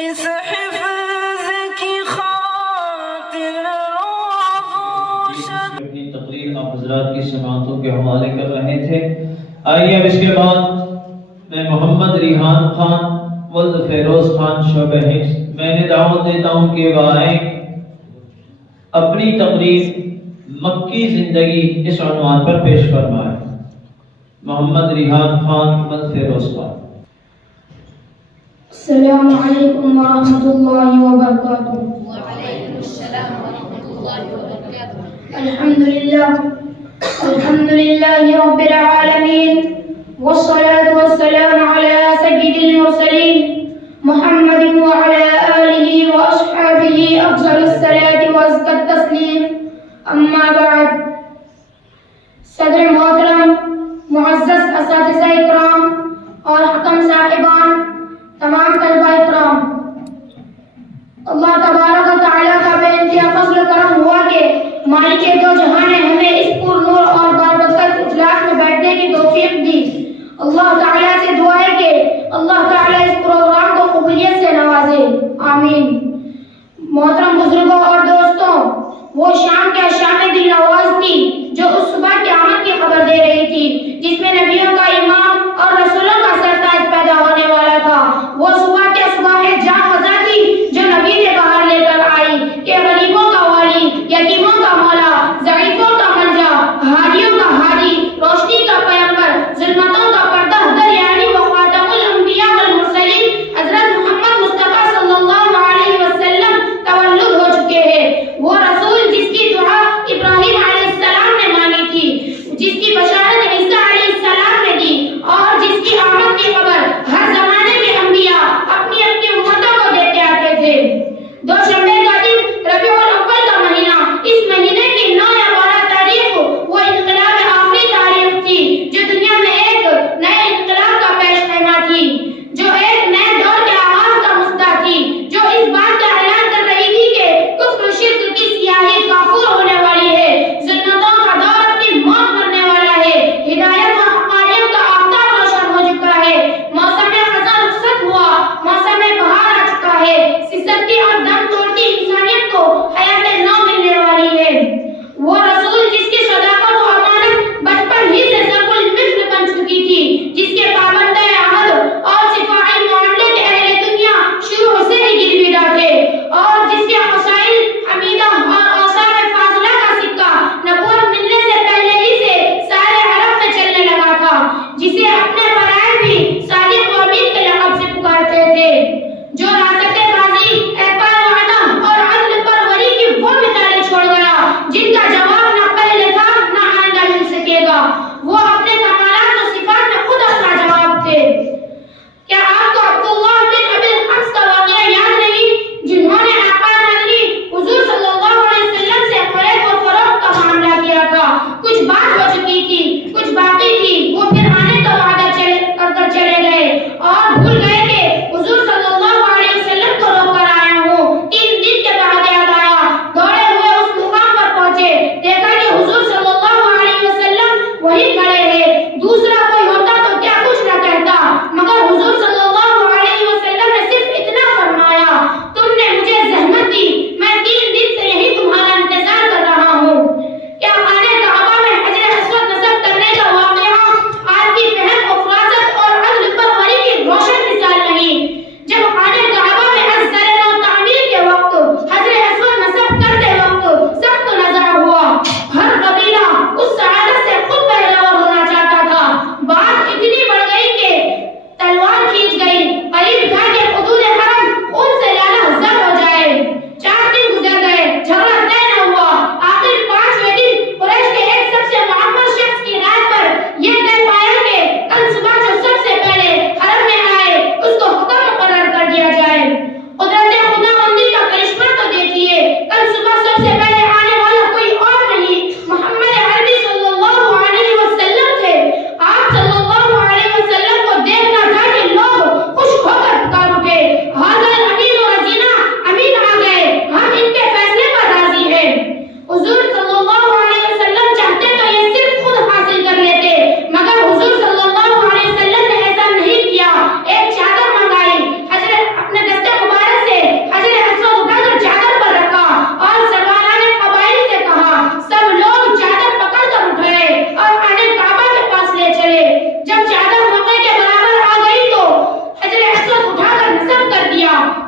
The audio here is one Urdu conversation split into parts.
اس حفظ کی خاطر اپنی تقریر آپ حضرات کی سماعتوں کے حوالے کر رہے تھے. آئیے اب اس کے بعد میں محمد ریحان خان ولد فیروز خان شعبہ حفظ میں نے دعوت دیتا ہوں کہ وہ آئیں اپنی تقریر مکی زندگی اس عنوان پر پیش فرمائیں. محمد ریحان خان ولد فیروز خان. السلام علیکم ورحمۃ اللہ وبرکاتہ. وعلیکم السلام ورحمۃ اللہ وبرکاتہ. الحمد للہ رب العالمین والصلاة والسلام على سید المرسلین محمد وعلى آلہ واصحابہ افضل الصلاة وازکی التسلیم. اما بعد. صدر محترم، معزز اساتذہ اکرام اور حکم صاحبان، تمام طلبہ اکرام، اللہ تبارک و تعالیٰ کا بے انتہا فضل و کرم ہوا کہ مالک دو جہاں نے ہمیں اس پر نور اور باربرکت اجلاس میں بیٹھنے کی توفیق دی. اللہ تعالیٰ سے دعا ہے کہ اللہ تعالیٰ اس پروگرام کو قبولیت سے نوازے. آمین. محترم بزرگوں اور دوستوں، وہ شام کیا شام دل نواز تھی جو اس صبح قیامت کی خبر دے رہی تھی، جس میں نبیوں کا امام اور رسولوں کا سرتاج پیدا ہونے والا تھا. وہ صبح کیا صبح ہے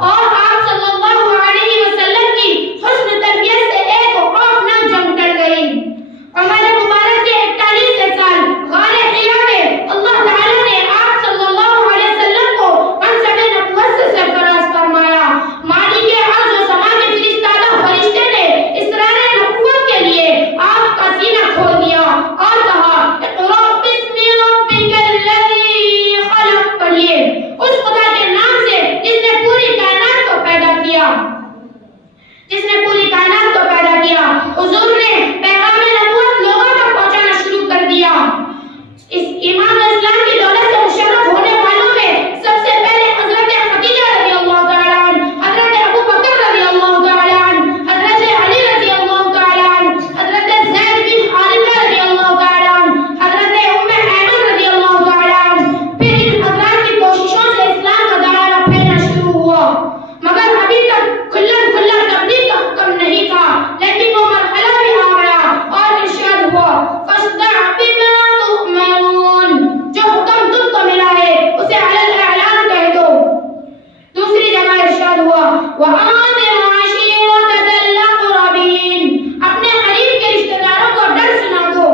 اور آپ صلی اللہ علیہ وسلم کی حسن تربیت سے ایک خوفناک جنگ ٹل گئی۔ عمر مبارک کے 41 سال غار حرا میں اللہ تعالیٰ نے آپ صلی اللہ علیہ وسلم کو منصب نبوت سے سرفراز فرمایا۔ مالک ارض و سما کے فرشتہ فرشتے نے اسرار نبوت کے لیے آپ کا سینہ کھول دیا اور کہا اقرأ بسم ربک الذی خلق، پڑھیے اس خدا کے نام سے جس نے پوری کائنات کو پیدا کیا، جس نے پوری کائنات کو پیدا کیا۔ حضور نے پیغام نبوت لوگوں تک پہنچانا شروع کر دیا۔ اس ایمان و اسلام کی دولت سے مشرف ہونے والوں میں سب سے پہلے حضرت خدیجہ رضی اللہ تعالی عنہ، حضرت ابو بکر رضی اللہ تعالی عنہ، حضرت علی رضی اللہ تعالی عنہ، حضرت زید بن حارثہ رضی اللہ تعالی عنہ، حضرت ام ایمن رضی اللہ تعالی عنہ۔ پھر ان حضرات کی کوششوں سے اسلام کا دائرہ پھیلنا شروع ہوا، مگر ابھی تک کھلا تبلیغ کا حکم نہیں تھا، لیکن وہ مرحلہ بھی آ گیا اور ارشاد ہوا فاصدع بما تؤمرون، جو حکم تم کو ملا ہے اسے علی الاعلان کہہ دو۔ دوسری جگہ ارشاد ہوا وَأَنذِرْ عَشِيرَتَكَ الْأَقْرَبِينَ، اپنے قریب کے رشتہ داروں کو ڈر سنا دو۔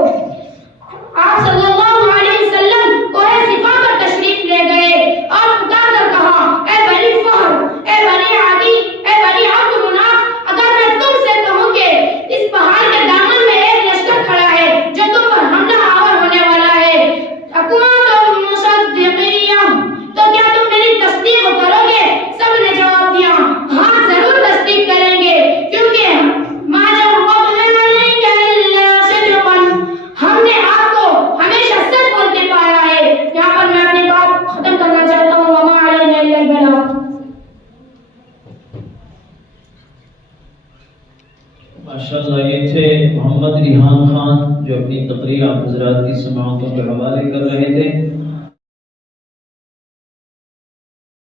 آپ صلی اللہ علیہ وسلم کوہ صفا پر تشریف لے گئے اور پکار کر کہا اے بنی فہر، اے بنی عدی، اے بنی عبد مناف، اگر میں تم سے کہوں کہ اس پہاڑ کے دامن میں ایک لشکر کھڑا ہے جو تم پر حملہ آور ہونے والا ہے، اکونتم مصدقیہ، تو کیا تم میری تصدیق کرو گے؟ سب نے جواب دیا ہاں ضرور تصدیق کریں گے، کیونکہ ما جربنا علیک الا صدقا، ہم نے آپ کو ہمیشہ سچ بولتے پایا ہے۔ یہاں پر میں اپنی بات ختم کرنا چاہتا ہوں۔ وما علینا الا البلاغ۔ ماشاءاللہ یہ تھے محمد ریحان خان جو اپنی تقریر آپ حضرات کی سماعتوں کے حوالے کر رہے تھے۔